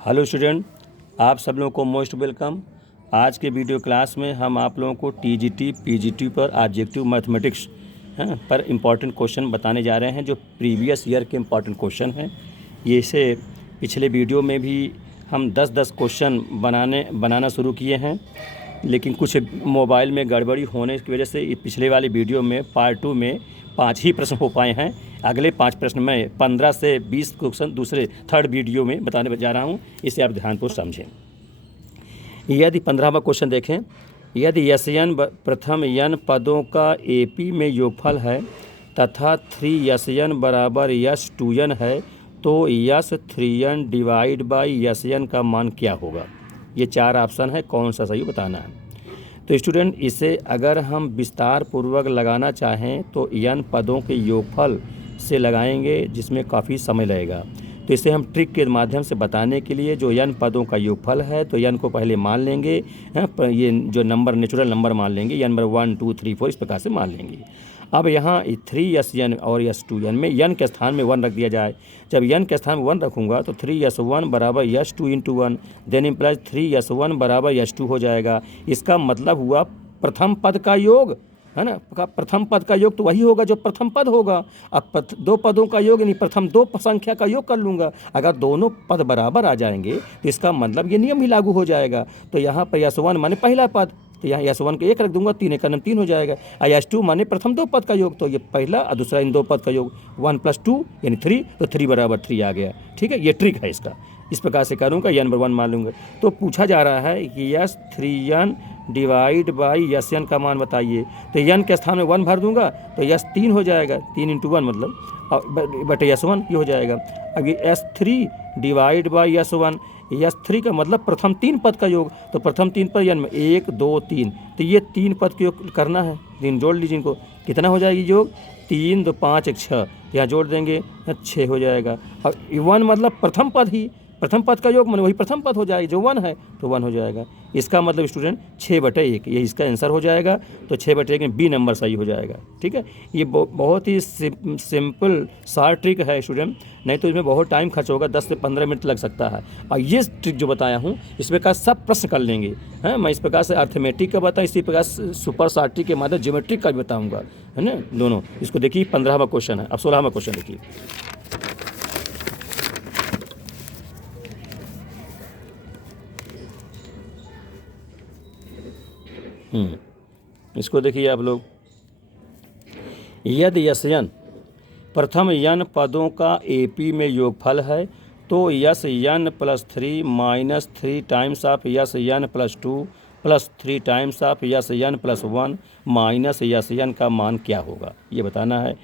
Hello student, आप सब लोगों को मोस्ट वेलकम। आज के वीडियो क्लास में हम आप लोगों को टीजीटी पीजीटी पर ऑब्जेक्टिव मैथमेटिक्स पर इम्पॉर्टेंट क्वेश्चन बताने जा रहे हैं, जो प्रीवियस ईयर के इम्पॉर्टेंट क्वेश्चन हैं। ये से पिछले वीडियो में भी हम 10-10 क्वेश्चन बनाना शुरू किए हैं, लेकिन कुछ मोबाइल में गड़बड़ी होने की वजह से पिछले वाले वीडियो में पार्ट 2 में 5 ही प्रश्न हो पाए हैं। अगले 5 प्रश्न में 15 से 20 क्वेश्चन दूसरे थर्ड वीडियो में बताने जा रहा हूं, इसे आप ध्यानपूर्वक समझें। यदि 15वां क्वेश्चन देखें, यदि यस एन प्रथम यन पदों का एपी में योगफल है तथा 3 यस एन बराबर यस 2 एन है, तो S 3 N divide by S N का मान क्या होगा। ये 4 ऑप्शन है, कौन सा सही बताना है। तो स्टूडेंट, इसे अगर हम विस्तार पूर्वक लगाना चाहें तो n पदों के योगफल से लगाएंगे, जिसमें काफ़ी समय लगेगा। तो इसे हम ट्रिक के माध्यम से बताने के लिए, जो n पदों का योगफल है तो n को पहले मान लेंगे, ये जो नंबर नेचुरल नंबर मान लेंगे, n नंबर 1 2 3 4 इस प्रकार से मान लेंगे। अब यहाँ 3 यस एन और यस 2 एन में n के स्थान में 1 रख दिया जाए। जब n के स्थान में 1 रखूँगा तो 3 यस 1 बराबर S 2 into 1 then implies 3 S 1 बराबर यस 2 हो जाएगा। इसका मतलब हुआ प्रथम पद का योग, है ना। प्रथम पद का योग तो वही होगा जो प्रथम पद होगा। अब दो पदों का योग यानी प्रथम दो संख्या का योग कर लूँगा। अगर दोनों पद बराबर आ जाएंगे तो इसका मतलब ये नियम ही लागू हो जाएगा। तो यहाँ पर यस 1 माने पहला पद, तो यहाँ यस 1 के 1 रख दूंगा, 3 1 3 हो जाएगा। और यस 2 माने प्रथम दो पद का योग, तो ये पहला और दूसरा इन दो पद का योग 1 + 2 यानी 3, तो 3 बराबर 3 आ गया। ठीक है, ये ट्रिक है इसका। इस प्रकार से करूँगा, n नंबर 1 मान लूँगा। तो पूछा जा रहा है कि yes 3n divide by yes n का मान बताइए। तो n के स्थान में 1 भर दूंगा तो यस 3 हो जाएगा, 3 इंटू 1 मतलब बटे यस 1 ये हो जाएगा। अब ये yes 3 divide by yes 1, yes 3 का मतलब प्रथम 3 पद का योग। तो प्रथम 3 पद यानी 1 2 3, तो ये 3 पद का योग करना है। 3 जोड़ लीजिए इनको, कितना हो जाएगी योग, 3 2 5 1 6, यहाँ जोड़ देंगे 6 हो जाएगा। अब 1 मतलब प्रथम पद ही, प्रथम पद का योग मतलब वही प्रथम पद हो जाएगा, जो 1 है तो 1 हो जाएगा। इसका मतलब स्टूडेंट 6/1 ये इसका आंसर हो जाएगा। तो 6/1 में बी नंबर सही हो जाएगा। ठीक है, ये बहुत ही सिंपल शार्ट ट्रिक है स्टूडेंट, नहीं तो इसमें बहुत टाइम खर्च होगा, 10 से 15 मिनट लग सकता है। और ये ट्रिक जो बताया हूँ इस प्रकार सब प्रश्न कर लेंगे। हाँ, मैं इस प्रकार से अर्थमेटिक का बताऊँ, इसी प्रकार से सुपर शार्ट ट्रिक के माध्यम ज्योमेट्रिक का भी बताऊँगा, है ना, दोनों। इसको देखिए, 15वां क्वेश्चन है। अब 16वां क्वेश्चन देखिए। इसको देखिए आप लोग, यदि यस एन प्रथम n पदों का एपी में योगफल है तो yes n + 3 minus 3 times of yes n + 2 plus 3 times of yes n + 1 minus yes n का मान क्या होगा, ये बताना है।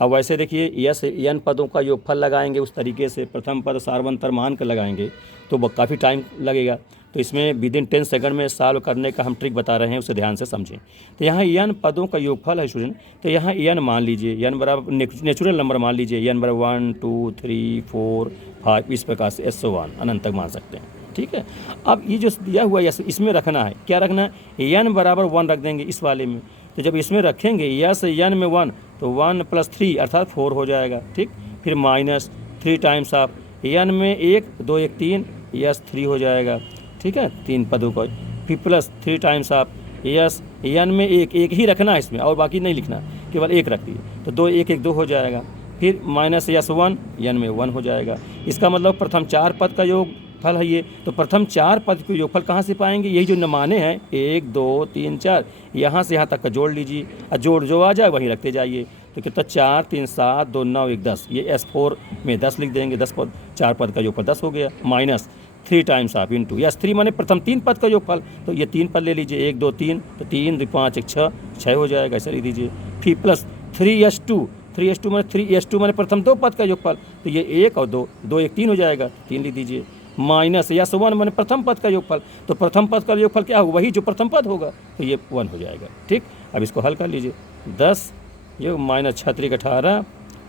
अब वैसे देखिए, यस n पदों का योगफल लगाएंगे उस तरीके से, प्रथम पद सार्वंतर मान कर लगाएंगे तो काफ़ी टाइम लगेगा। तो इसमें विदिन 10 सेकंड में सॉल्व करने का हम ट्रिक बता रहे हैं, उसे ध्यान से समझें। तो यहाँ n पदों का योगफल है स्टूडेंट, तो यहाँ n मान लीजिए, n बराबर नेचुरल नंबर मान लीजिए, n बराबर 1 2 3 4 5 इस प्रकार से S1 अनंत तक मान सकते हैं। ठीक है, अब ये जो दिया हुआ है इसमें रखना है, क्या रखना है, n बराबर 1 रख देंगे इस वाले में। तो जब इसमें रखेंगे यस n में 1 तो 1 + 3 अर्थात 4 हो जाएगा। ठीक, फिर माइनस 3 टाइम्स ऑफ n में 1 2 1 3 यस 3 हो जाएगा। ठीक है, 3 पदों का, फिर plus 3 times of yes n में 1 1 ही रखना है इसमें, और बाकी नहीं लिखना, केवल 1 रख दिए तो 2 1 1 2 हो जाएगा। फिर माइनस यस 1 n में 1 हो जाएगा। इसका मतलब प्रथम 4 पद का योग फल है ये। तो प्रथम 4 पद के योगफल कहाँ से पाएंगे, यही जो नमाने हैं 1 2 3 4, यहाँ से यहाँ तक का जोड़ लीजिए, और जोड़ जो आ जाए वहीं रखते जाइए। तो कितना, 4 3 7 2 9 1 10, ये S4 में 10 लिख देंगे, 10 पद 4 पद का योगफल 10 हो गया। Minus 3 times of into yes 3 माने प्रथम 3 पद का योगफल, तो ये 3 पद ले लीजिए, 1 2 3, तो 3 2 5 1 6 6 हो जाएगा, ऐसा लिख दीजिए। फिर प्लस 3s2 3s2 माने 3s2 माने प्रथम 2 पद का योगफल, तो ये 1 और 2 2 1 3 हो जाएगा, 3 लिख दीजिए। माइनस यस 1 माने प्रथम पद का योगफल, तो प्रथम पद का योगफल क्या होगा, वही जो प्रथम पद होगा, तो ये 1 हो जाएगा। ठीक, अब इसको हल कर लीजिए, 10 ये माइनस 6 3 18,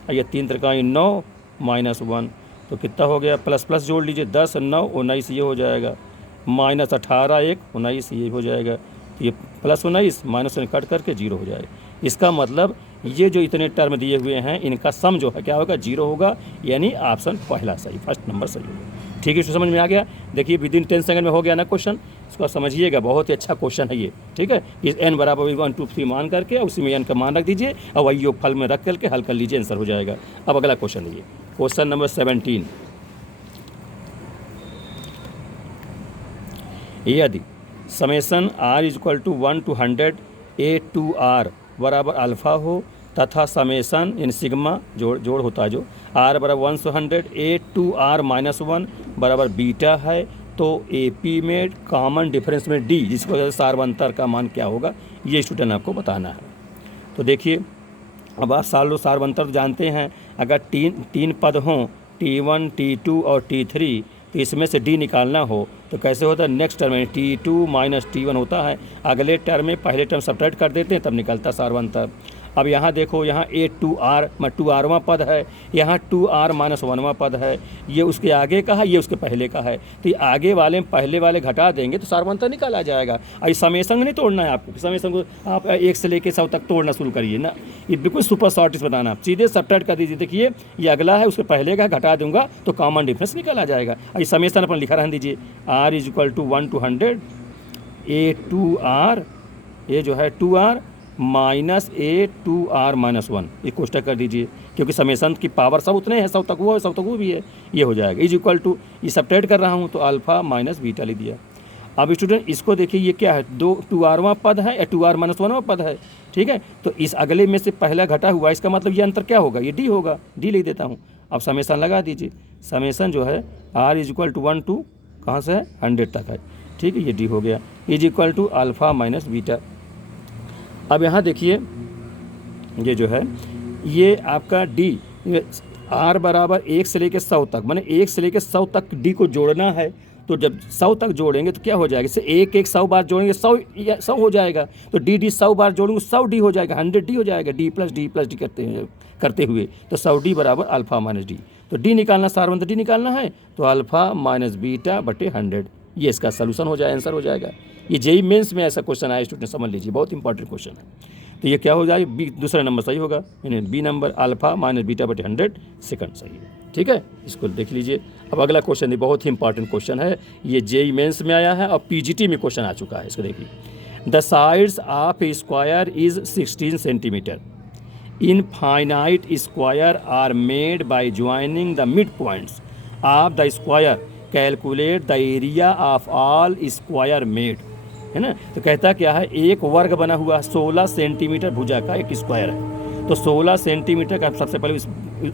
और ये 3 3 9 माइनस 1, तो कितना हो गया, प्लस प्लस जोड़ लीजिए, 10 9 19 ये हो जाएगा, माइनस 18 1 19 ये हो जाएगा। तो ये प्लस 19 माइनस कट करके 0 हो जाएगा। इसका मतलब ये जो इतने टर्म दिए हुए हैं इनका सम जो है क्या होगा, 0 होगा, यानी ऑप्शन पहला सही, फर्स्ट नंबर सही होगा। ठीक है, इसको समझ में आ गया। देखिए विदिन 10 सेकंड में हो गया ना क्वेश्चन, इसको समझिएगा, बहुत ही अच्छा क्वेश्चन है ये। ठीक है, इस n बराबर 1 2 3 मान करके उसी में n का मान रख दीजिए और वही योग फल में रख करके हल कर लीजिए, आंसर हो जाएगा। अब अगला क्वेश्चन है, क्वेश्चन नंबर 17। यदि summation r equal to 1 to 100 a2r बराबर अल्फ़ा हो तथा समेसन इन सिग्मा जोड़ होता है जो r बराबर 1 to 100 a2r -1 बराबर बीटा है, तो AP में कॉमन डिफरेंस में D जिसको कहते हैं सार्वंतर का मान क्या होगा, ये स्टूडेंट आपको बताना है। तो देखिए, अब आप सार्वंतर तो जानते हैं, अगर तीन पद हों T1 T2 और T3, तो इसमें से D निकालना हो तो कैसे होता है, नेक्स्ट टर्म में T2 माइनस T1 होता है, अगले टर्म में पहले टर्म सब्ट्रैक्ट कर देते हैं, तब निकलता सार्वंतर। अब यहाँ देखो, यहाँ A2R 2Rवां पद है, यहाँ 2R -1वां पद है, ये उसके आगे का है, ये उसके पहले का है, तो ये आगे वाले पहले वाले घटा देंगे तो सार्वंतर निकाला जाएगा। और समेसन नहीं तोड़ना है आपको, समेसन को आप 1 से लेकर 100 तक तोड़ना शुरू करिए ना, ये बिल्कुल सुपर शॉर्ट बताना, सीधे सब्ट्रैक्ट कर दीजिए। देखिए ये अगला है, उसके पहले का घटा दूंगा तो कॉमन डिफरेंस निकाला जाएगा। और समेसन अपन लिखा रहने दीजिए, R equal to 1 to 100 A2R, ये जो है 2R माइनस A2R -1, ये कोष्टक कर दीजिए, क्योंकि समेसन की पावर सब उतने हैं, 100 तक वो है 100 तक वो भी है, ये हो जाएगा। इज इक्वल टू, ये सब्ट्रैक्ट कर रहा हूँ तो अल्फ़ा माइनस बीटा लिख दिया। अब स्टूडेंट इसको देखिए, ये क्या है, 2Rवां पद है या 2R -1वां पद है। ठीक है, तो इस अगले में से पहला घटा हुआ, इसका मतलब ये अंतर क्या होगा, ये D होगा, D लिख देता हूँ। अब समेसन लगा दीजिए, समेसन जो है R इक्वल टू 1 to कहाँ से है 100 तक है। ठीक है, ये D हो गया, is equal to alpha minus beta. अब यहाँ देखिए, ये जो है ये आपका D R बराबर 1 से लेकर 100 तक, माने 1 से लेकर 100 तक D को जोड़ना है। तो जब 100 तक जोड़ेंगे तो क्या हो जाएगा, इससे 100 बार जोड़ेंगे 100 हो जाएगा, तो D 100 बार जोड़ेंगे 100 D हो जाएगा, 100 D हो जाएगा, D प्लस D करते हुए, तो 100 D बराबर अल्फ़ा माइनस D। तो D निकालना, सार्वंतर D निकालना है, तो अल्फ़ा माइनस बीटा बटे 100, ये इसका सोल्यूशन हो जाए, आंसर हो जाएगा। ये जेईई मेंस में ऐसा क्वेश्चन आया स्टूडेंट, समझ लीजिए, बहुत इंपॉर्टेंट क्वेश्चन है। तो ये क्या हो जाएगा, बी दूसरा नंबर सही होगा, यानी B number alpha minus beta बटे 100 सेकंड सही है। ठीक है, इसको देख लीजिए। अब अगला क्वेश्चन, ये बहुत ही इंपॉर्टेंट क्वेश्चन है, ये जेईई मेंस में आया है और पीजीटी में क्वेश्चन आ चुका है। इसको देखिए, the sides of a square is 16 centimetre, infinite square are made by joining the mid points of the square, calculate the area of all square made, है ना। तो कहता क्या है, एक वर्ग बना हुआ 16 सेंटीमीटर भुजा का एक स्क्वायर है, तो 16 सेंटीमीटर का सबसे पहले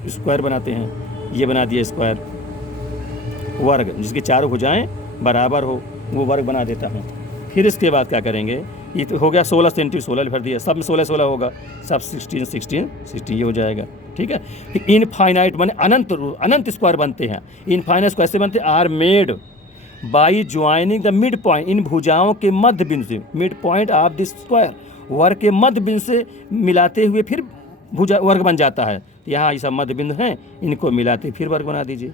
स्क्वायर बनाते हैं, ये बना दिया स्क्वायर वर्ग, जिसकी चारों भुजाएं बराबर हो, वो वर्ग बना देता हूँ। फिर इसके बाद क्या करेंगे, ये तो हो गया 16 सेंटीमीटर, 16 भर दिया, सब में 16 होगा, सब 16 ये हो जाएगा। ठीक है, फिर इनफाइनाइट माने अनंत स्क्वायर बनते हैं। इनफाइनाइट कैसे बनते हैं, are made by joining the mid point, इन भुजाओं के मध्य बिंदु से, mid point of this square, वर्ग के मध्य बिंदु से मिलाते हुए फिर भुजा वर्ग बन जाता है। यहाँ ये सब मध्य बिंदु हैं, इनको मिलाते फिर वर्ग बना दीजिए,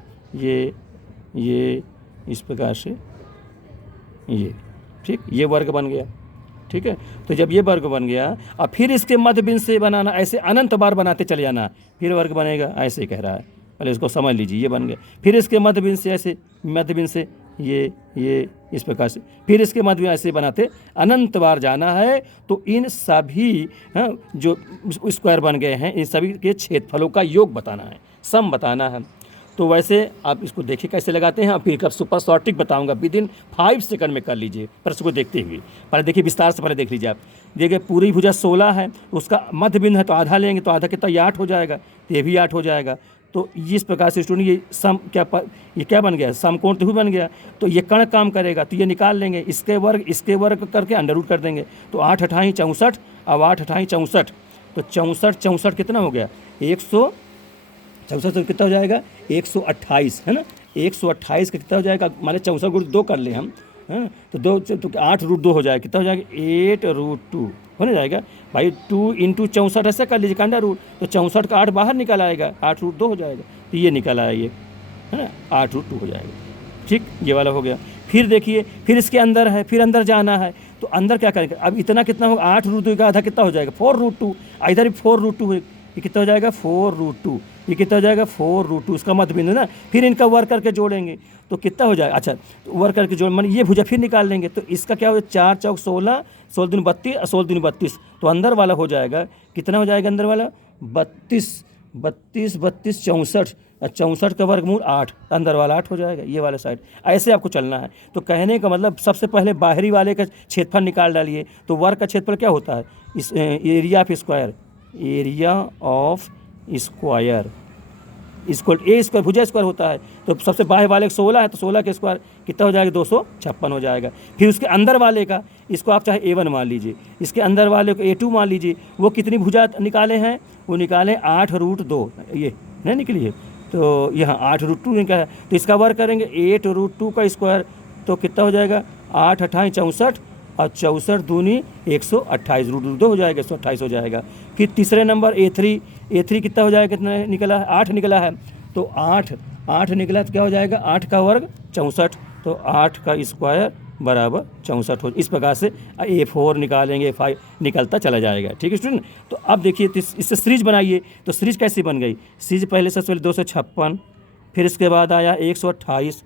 ये इस प्रकार से, ये ठीक, ये वर्ग बन गया। ठीक है, तो जब ये वर्ग बन गया, अब फिर इसके मध्य बिंदु से बनाना, ऐसे अनंत बार बनाते चले जाना, फिर वर्ग बनेगा, ऐसे कह रहा है, पहले इसको समझ लीजिए, ये बन गया। फिर इसके मध्य बिंदु से ऐसे, मध्य बिंदु से ये इस प्रकार से, फिर इसके मध्य बिंदु ऐसे बनाते अनंत बार जाना है। तो इन सभी जो स्क्वायर बन गए हैं, इन सभी के क्षेत्रफलों का योग बताना है, सम बताना है। तो वैसे आप इसको देखिए कैसे लगाते हैं, फिर कब सुपर शॉर्टिक बताऊंगा, विदिन 5 सेकंड में कर लीजिए प्रश्न को देखते हुए। पहले देखिए, विस्तार से पहले देख लीजिए आप, देखिए पूरी भुजा 16 है, उसका मध्य बिंदु है तो आधा लेंगे, तो आधा कितना, ये 8 हो जाएगा, तो ये भी 8 हो जाएगा। तो इस प्रकार से स्टूडेंट ये सम ये क्या बन गया, समकोण त्रिभुज बन गया। तो ये कण काम करेगा, तो ये निकाल लेंगे, इसके वर्ग करके अंडर रूट कर देंगे, तो 8 8 64, अब 8 8 64, तो 64 कितना हो गया, 164 तो कितना हो जाएगा, 128, है ना। 128 का कितना हो जाएगा, माने 64 गुण 2 कर ले हम, हाँ, तो 8 रूट 2 हो जाएगा, कितना हो जाएगा, 8 रूट 2 हो जाएगा भाई, 2 इंटू 64 ऐसा कर लीजिए, अंडर रूट, तो 64 का 8 बाहर निकल आएगा, 8 रूट 2 हो जाएगा, तो ये निकल आया, ये है ना, 8 रूट 2 हो जाएगा। ठीक, ये वाला हो गया। फिर देखिए, फिर इसके अंदर है, फिर अंदर जाना है, तो अंदर क्या करेंगे, अब इतना कितना होगा, 8 रूट 2 का आधा कितना हो जाएगा, 4 रूट 2, इधर भी 4 रूट 2 है, ये कितना हो जाएगा 4√2, ये कितना हो जाएगा 4√2, इसका मध्य बिंदु ना। फिर इनका वर्ग करके जोड़ेंगे तो कितना हो जाएगा, अच्छा तो वर्ग करके जोड़ मान ये भुजा फिर निकाल लेंगे तो इसका क्या हो जाएगा 4 चौक 16, 16 दूनी 32 और 16 दूनी 32, तो अंदर वाला हो जाएगा कितना हो जाएगा अंदर वाला 32, 32 32 64, 64 का वर्गमूल 8, अंदर वाला 8 हो जाएगा, ये वाला साइड। ऐसे आपको चलना है। तो कहने का मतलब सबसे पहले बाहरी वाले का क्षेत्रफल निकाल डालिए। तो वर्ग का क्षेत्रफल क्या होता है, इस area of square, area of square equal A square, भुजा स्क्वायर होता है। तो सबसे बाहर वाले 16 है तो 16 के स्क्वायर कितना हो जाएगा 256 हो जाएगा। फिर उसके अंदर वाले का, इसको आप चाहे A1 मान लीजिए, इसके अंदर वाले को A2 मान लीजिए। वो कितनी भुजा निकाले हैं, वो निकाले 8√2, ये नहीं निकली है तो यहाँ 8√2 निकला है। तो इसका वर्ग करेंगे 8√2 का स्क्वायर, तो कितना हो जाएगा 8 8 64 और 64 दूनी 128, √2 हो जाएगा 128 हो जाएगा। फिर तीसरे नंबर A3 कितना हो जाएगा, कितना निकला है 8 निकला है। तो 8 निकला तो क्या हो जाएगा 8 का वर्ग 64, तो 8 का स्क्वायर बराबर 64 हो। इस प्रकार से A4 निकालेंगे, A5 निकलता चला जाएगा। ठीक है स्टूडेंट। तो अब देखिए इससे सीरीज बनाइए। तो सीरीज कैसी बन गई, सीरीज पहले सबसे पहले 256, फिर इसके बाद आया 128,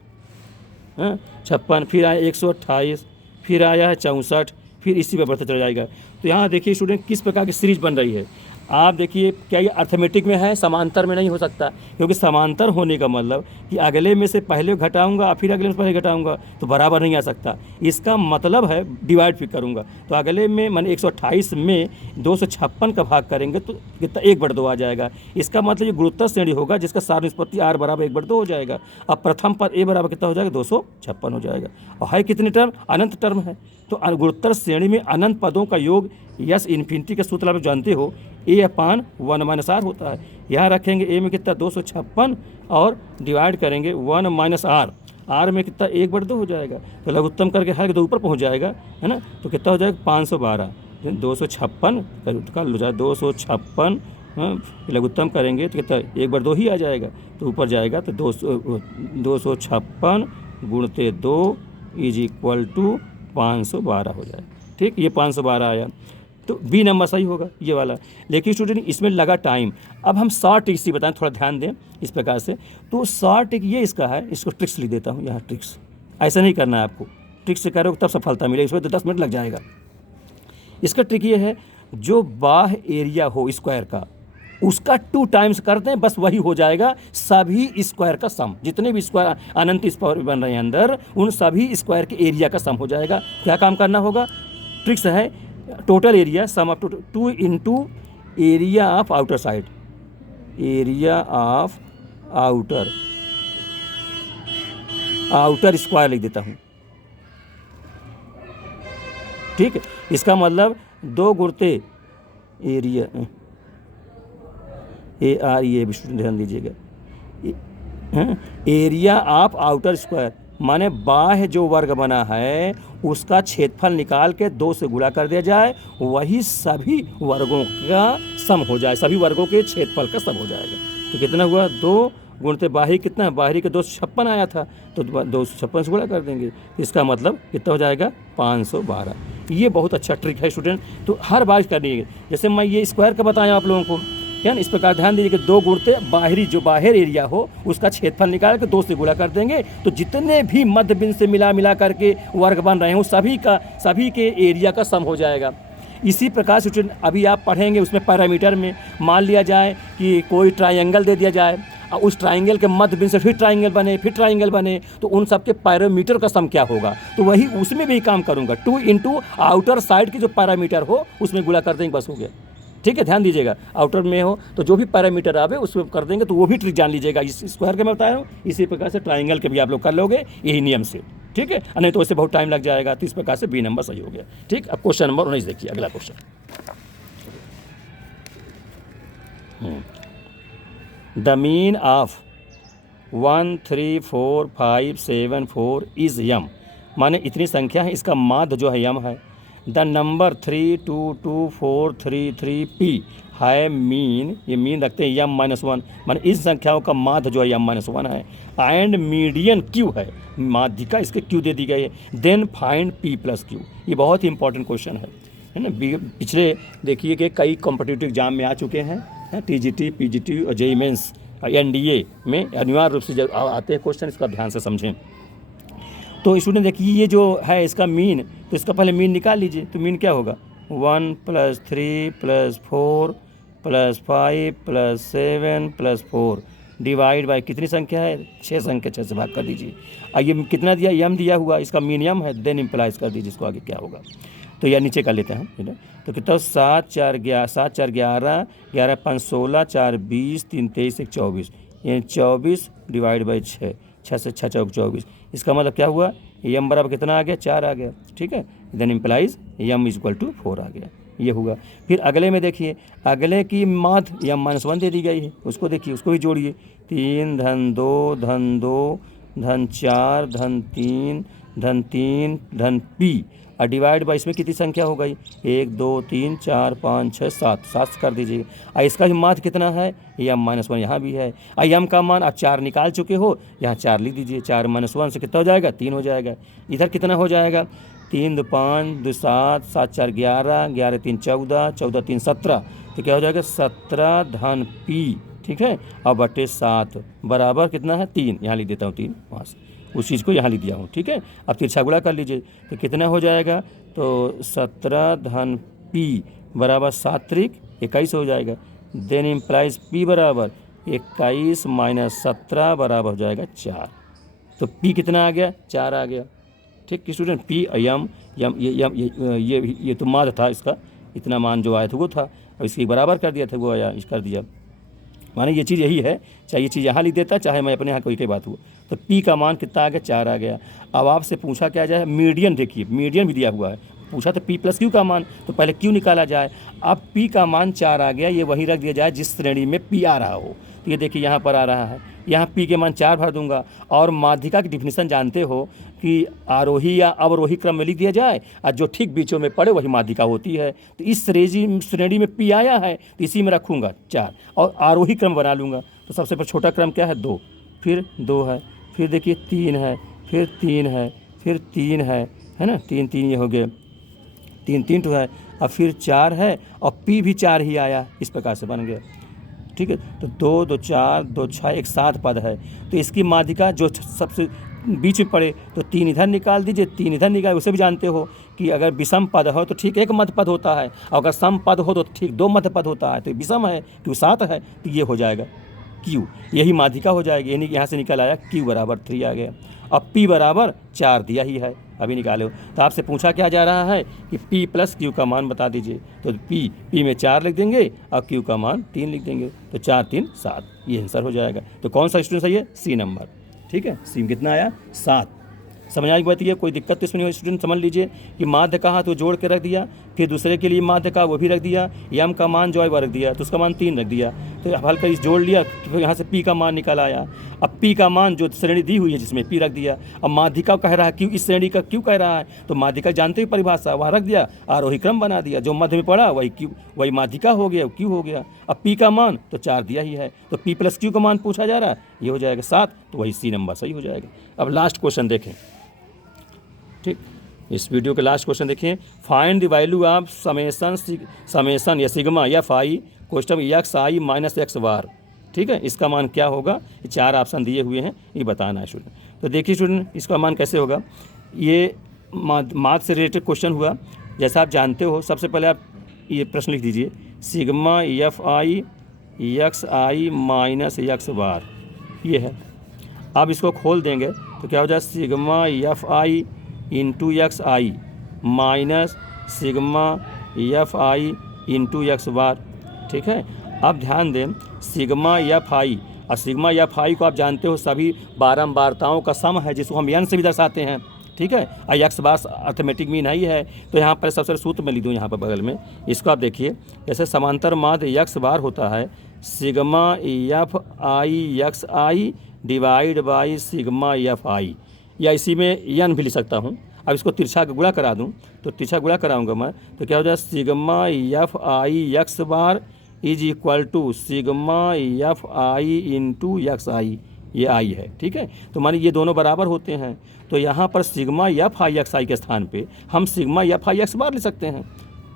56, फिर आया 128, फिर आया है 64, फिर इसी पर बढ़ता चला जाएगा। तो यहाँ देखिए स्टूडेंट किस प्रकार की सीरीज बन रही है। आप देखिए क्या ये अर्थमेटिक में है, समांतर में नहीं हो सकता, क्योंकि समांतर होने का मतलब कि अगले में से पहले घटाऊंगा फिर अगले में से पहले घटाऊंगा तो बराबर नहीं आ सकता। इसका मतलब है डिवाइड फिर करूंगा, तो अगले में मैंने 128 में 256 का भाग करेंगे तो कितना 1/2 आ जाएगा। इसका मतलब ये गुणोत्तर श्रेणी होगा जिसका सार निष्पत्ति R बराबर 1/2 हो जाएगा। अब प्रथम पद A बराबर कितना हो जाएगा 256 हो जाएगा। और है कितने टर्म, अनंत टर्म है। तो गुणोत्तर श्रेणी में अनंत पदों का योग यस इन्फिनिटी का सूत्र आप जानते हो A/1 - R होता है। यहाँ रखेंगे A में कितना 256 और डिवाइड करेंगे 1 - R, R में कितना 1/2 हो जाएगा। तो लघुत्तम करके हर तो ऊपर पहुँच जाएगा, है ना। तो कितना हो जाएगा 512, 256 कर लो जाए 256, लघुत्तम करेंगे तो कितना 1/2 ही आ जाएगा। तो ऊपर जाएगा तो 256 गुणते 2 = 512 हो जाएगा। ठीक, ये 512 आया तो बी नंबर सही होगा ये वाला। लेकिन स्टूडेंट इसमें लगा टाइम। अब हम शॉर्ट ट्रिक्स ही बताएं, थोड़ा ध्यान दें इस प्रकार से। तो शॉर्ट ट्रिक ये इसका है, इसको ट्रिक्स लिख देता हूँ यहाँ, ट्रिक्स ऐसा नहीं करना है आपको, ट्रिक्स से करोगे तब सफलता मिलेगी, इसमें तो 10 मिनट लग जाएगा। इसका ट्रिक ये है, जो बाह्य एरिया हो स्क्वायर का उसका 2 टाइम्स करते हैं, बस वही हो जाएगा सभी स्क्वायर का सम। जितने भी स्क्वायर अनंत स्क्वायर बन रहे हैं अंदर, उन सभी स्क्वायर के एरिया का सम हो जाएगा। क्या काम करना होगा, ट्रिक्स है total area sum of 2 × area of outer side, area of outer square लिख देता हूँ। ठीक है, इसका मतलब 2 गुणते एरिया AR, ये भी स्टूडेंट ध्यान दीजिएगा, एरिया ऑफ आउटर स्क्वायर माने बाह्य जो वर्ग बना है उसका क्षेत्रफल निकाल के 2 से गुणा कर दिया जाए, वही सभी वर्गों का सम हो जाए, सभी वर्गों के क्षेत्रफल का सम हो जाएगा। तो कितना हुआ 2 गुणते बाहरी कितना है, बाहरी के 256 आया था तो 256 से गुणा कर देंगे, इसका मतलब कितना हो जाएगा 512। ये बहुत अच्छा ट्रिक है स्टूडेंट, तो हर बार करनी है। जैसे मैं ये स्क्वायर का बताया आप लोगों को, क्या इस प्रकार ध्यान दीजिए कि 2 गुणते बाहरी जो बाहर एरिया हो उसका क्षेत्रफल निकाल के 2 से गुणा कर देंगे, तो जितने भी मध्य बिंदु से मिला करके वर्ग बन रहे हो सभी के एरिया का सम हो जाएगा। इसी प्रकार से स्टूडेंट अभी आप पढ़ेंगे उसमें पैरामीटर में, मान लिया जाए कि कोई ट्रायंगल दे दिया जाए और उस ट्रायंगल के मध्य बिंदु से फिर ट्रायंगल बने तो उन सबके पैरामीटर का सम क्या होगा, तो वही उसमें भी काम करूँगा। 2 × आउटर साइड की जो पैरामीटर हो उसमें गुणा कर देंगे, बस हो गया। ठीक है, ध्यान दीजिएगा, आउटर में हो तो जो भी पैरामीटर आवे उसमें कर देंगे, तो वो भी ट्रिक जान लीजिएगा। इस स्क्वायर के मैं बताया हूँ, इसी प्रकार से ट्रायंगल के भी आप लोग कर लोगे यही नियम से। ठीक है, नहीं तो इससे बहुत टाइम लग जाएगा। तो इस प्रकार से बी नंबर सही हो गया। ठीक, अब क्वेश्चन नंबर 19 देखिए, अगला question. The mean of 1 3 4 5 7 4 is यम, माने इतनी संख्या है, इसका माध्य जो है यम है। द नंबर 3 2 2 4 3 3 p है मीन, ये मीन रखते हैं यम -1, माने इस संख्याओं का माध्य जो है यम -1 है। एंड मीडियन क्यू है, माध्यिका इसके क्यू दे दी गई है। देन फाइंड p + q, ये बहुत ही इंपॉर्टेंट क्वेश्चन है ना। पिछले देखिए कि कई कॉम्पिटिटिव एग्जाम में आ चुके हैं, हैं, TGT, PGT और JEE मेंस NDA में अनिवार्य रूप से आते हैं क्वेश्चन, इसका ध्यान से समझें। तो स्टूडेंट देखिए ये जो है इसका मीन, तो इसका पहले मीन निकाल लीजिए। तो मीन क्या होगा 1 + 3 + 4 + 5 + 7 + 4 डिवाइड बाय कितनी संख्या है 6 संख्या, 6 से भाग कर दीजिए। और ये कितना दिया यम दिया हुआ, इसका मीन यम है, देन इम्प्लाइज कर दीजिए इसको, आगे क्या होगा। तो यह नीचे कर लेते हैं हम। तो कितना 7 × 4 = 7 × 4 = 11, 11 × 5 = 16, 4 = 20, 3 × 23 = 24, यानी 24 डिवाइड बाई 6, 6 से 6 × 24। इसका मतलब क्या हुआ यम बराबर कितना आ गया 4 आ गया, ठीक है। देन इम्प्लाइज यम = 4 आ गया, ये होगा। फिर अगले में देखिए, अगले की माध्य यम -1 दे दी गई है, उसको देखिए, उसको भी जोड़िए। 3 धन 2 धन 2 धन 4 धन 3 धन 3 धन पी, और डिवाइड बाई इसमें कितनी संख्या हो गई 1 2 3 4 5 6 7, 7 कर दीजिए। और इसका भी माध्य कितना है यम -1 यहाँ भी है। और यम का मान आप 4 निकाल चुके हो, यहाँ 4 लिख दीजिए। 4 - 1 से कितना हो जाएगा 3 हो जाएगा। इधर कितना हो जाएगा 3 × 2 = 5 2 × 7 7 × 4 = 11, 11 × 3 = 14, 14 × 3 = 17, तो क्या हो जाएगा 17 धन पी, ठीक है, और बटे 7 बराबर कितना है 3, यहाँ लिख देता हूँ 3, वहाँ से उस चीज़ को यहाँ लिख दिया हूँ, ठीक है। अब तिरछा गुणा कर लीजिए, तो कितना हो जाएगा, तो 17 धन पी बराबर 7 × 3 = 21 हो जाएगा। देन इम्प्लाइज पी बराबर 21 - 17 बराबर हो जाएगा 4। तो पी कितना आ गया 4 आ गया, ठीक स्टूडेंट। पी यम ये तो माध्य था, इसका इतना मान जो आया था वो था, और इसकी बराबर कर दिया था वो आया, इस कर दिया, माने ये चीज़ यही है, चाहे ये चीज़ यहाँ लिख देता, चाहे मैं अपने यहाँ कोई की बात हुआ। तो पी का मान कितना आ गया 4 आ गया। अब आपसे पूछा क्या जाए मीडियन, देखिए मीडियन भी दिया हुआ है, पूछा तो P + Q का मान, तो पहले Q निकाला जाए। अब P का मान 4 आ गया, ये वही रख दिया जाए जिस श्रेणी में P आ रहा हो। तो ये देखिए यहाँ पर आ रहा है, यहाँ P के मान 4 भर दूंगा। और माध्यिका की डिफिनीसन जानते हो कि आरोही या अवरोही क्रम में लिख दिया जाए, और जो ठीक बीचों में पड़े वही माध्यिका होती है। तो इस श्रेणी में P आया है तो इसी में रखूँगा 4, और आरोही क्रम बना लूँगा। तो सबसे पर छोटा क्रम क्या है 2, फिर 2 है, फिर देखिए 3 है, फिर 3 है, फिर 3 है ना, 3 3 ये हो गए, 3 3 तो है, और फिर 4 है, और P भी 4 ही आया, इस प्रकार से बन गया, ठीक है। तो 2 2 4 2 6 एक 7 पद है। तो इसकी माध्यिका जो सबसे बीच में पड़े तो 3 इधर निकाल दीजिए, 3 इधर निकाल। उसे भी जानते हो कि अगर विषम पद हो तो ठीक 1 मध्य पद होता है, और अगर सम पद हो तो ठीक 2 मध्य पद होता है। तो विषम है क्यों 7 है, तो ये हो जाएगा Q, यही माध्यिका हो जाएगी। यानी यहाँ से निकल आया Q बराबर 3 आ गया। अब P बराबर 4 दिया ही है, अभी निकालो। तो आपसे पूछा क्या जा रहा है कि P + Q का मान बता दीजिए। तो P में 4 लिख देंगे और Q का मान 3 लिख देंगे, तो 4 3 7, ये आंसर हो जाएगा। तो कौन सा स्टूडेंट सही है C नंबर, ठीक है। C में कितना आया 7। समझ आई बात, ये कोई दिक्कत तो इसमें नहीं हो स्टूडेंट। समझ लीजिए कि माध्य कहा तो जोड़ के रख दिया, फिर दूसरे के लिए माध्य का वो भी रख दिया, यम का मान जो है वो रख दिया, तो उसका मान 3 रख दिया। तो हल कर इस जोड़ लिया, तो यहाँ से P का मान निकल आया। अब P का मान जो श्रेणी दी हुई है जिसमें P रख दिया। अब माध्यिका कह रहा है क्यों इस श्रेणी का क्यों कह रहा है, तो माध्यिका जानते ही परिभाषा वहाँ रख दिया, आरोही क्रम बना दिया, जो मध्य में पड़ा वही Q, वही माध्यिका हो गया, Q हो गया। अब P का मान तो 4 दिया ही है, तो P + Q का मान पूछा जा रहा है, ये हो जाएगा 7, तो वही C नंबर सही हो जाएगा। अब लास्ट क्वेश्चन देखें, ठीक, इस वीडियो के लास्ट क्वेश्चन देखिए। Find the value of summation या सिग्मा या फाई क्वेश्चन xi - x बार, ठीक है। इसका मान क्या होगा, ये 4 ऑप्शन दिए हुए हैं, ये बताना है स्टूडेंट। तो देखिए स्टूडेंट इसका मान कैसे होगा, ये माथ से रिलेटेड क्वेश्चन हुआ। जैसा आप जानते हो, सबसे पहले आप ये प्रश्न लिख दीजिए, सिग्मा fi xi - x बार, ये है। आप इसको खोल देंगे तो क्या हो जाए sigma fi × xi minus sigma fi × x बार, ठीक है। अब ध्यान दें सिग्मा fi, और सिग्मा fi को आप जानते हो सभी बारंबारताओं का सम है, जिसको हम n से भी दर्शाते हैं, ठीक है। और x bar arithmetic mean he है। तो यहाँ पर सबसे सूत्र में लिख दूँ यहाँ पर बगल में, इसको आप देखिए, जैसे समांतर माध्य x बार होता है sigma fi xi divide by sigma fi, या इसी में n भी लिख सकता हूँ। अब इसको तिरछा गुणा करा दूँ, तो तिरछा गुणा कराऊंगा मैं, तो क्या हो जाए सिग्मा fi x बार = सिग्मा fi × xi, ये आई है, ठीक है। तो मानिए ये दोनों बराबर होते हैं, तो यहाँ पर सिग्मा fi xi के स्थान पे हम सिग्मा fi x बार ले सकते हैं,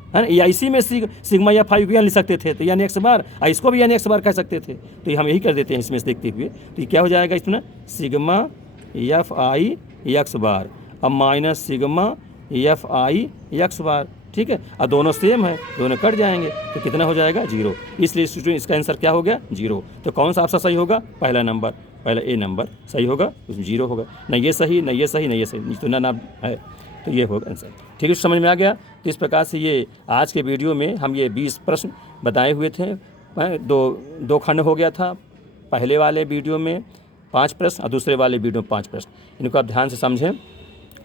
है ना। या इसी में सिग्मा या फाइव यहाँ लिख सकते थे, तो यानी एक्स बार, इसको भी यानी एक्स बार कह सकते थे, तो हम यही कर देते हैं इसमें से देखते हुए। तो ये क्या हो जाएगा इसमें, sigma F I X bar, अब minus sigma F I X bar, ठीक है। और दोनों सेम है, दोनों कट जाएंगे, तो कितना हो जाएगा 0। इसलिए स्टूडेंट इसका आंसर क्या हो गया 0। तो कौन सा ऑप्शन सही होगा, पहला नंबर, पहला ए नंबर सही होगा, उसमें 0 होगा, न ये सही न ये सही न ये सही, तो ना है, तो ये होगा आंसर। ठीक है, समझ में आ गया। तो इस प्रकार से ये आज के वीडियो में हम ये 20 प्रश्न बताए हुए थे। दो खंड हो गया था, पहले वाले वीडियो में 5 प्रश्न और दूसरे वाले वीडियो में 5 प्रश्न। इनको आप ध्यान से समझें,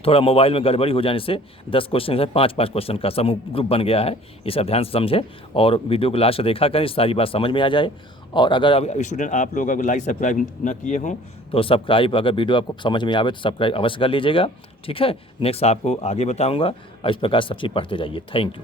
थोड़ा मोबाइल में गड़बड़ी हो जाने से 10 क्वेश्चन है, 5-5 क्वेश्चन का समूह ग्रुप बन गया है। इसे आप ध्यान से समझें और वीडियो को लास्ट देखा करें, सारी बात समझ में आ जाए। और अगर अब स्टूडेंट आप लोग अगर लाइक सब्सक्राइब न किए हों तो सब्सक्राइब, अगर वीडियो आपको समझ में आवे तो सब्सक्राइब अवश्य कर लीजिएगा, ठीक है। नेक्स्ट आपको आगे बताऊँगा और इस प्रकार सब चीज़ पढ़ते जाइए। Thank you.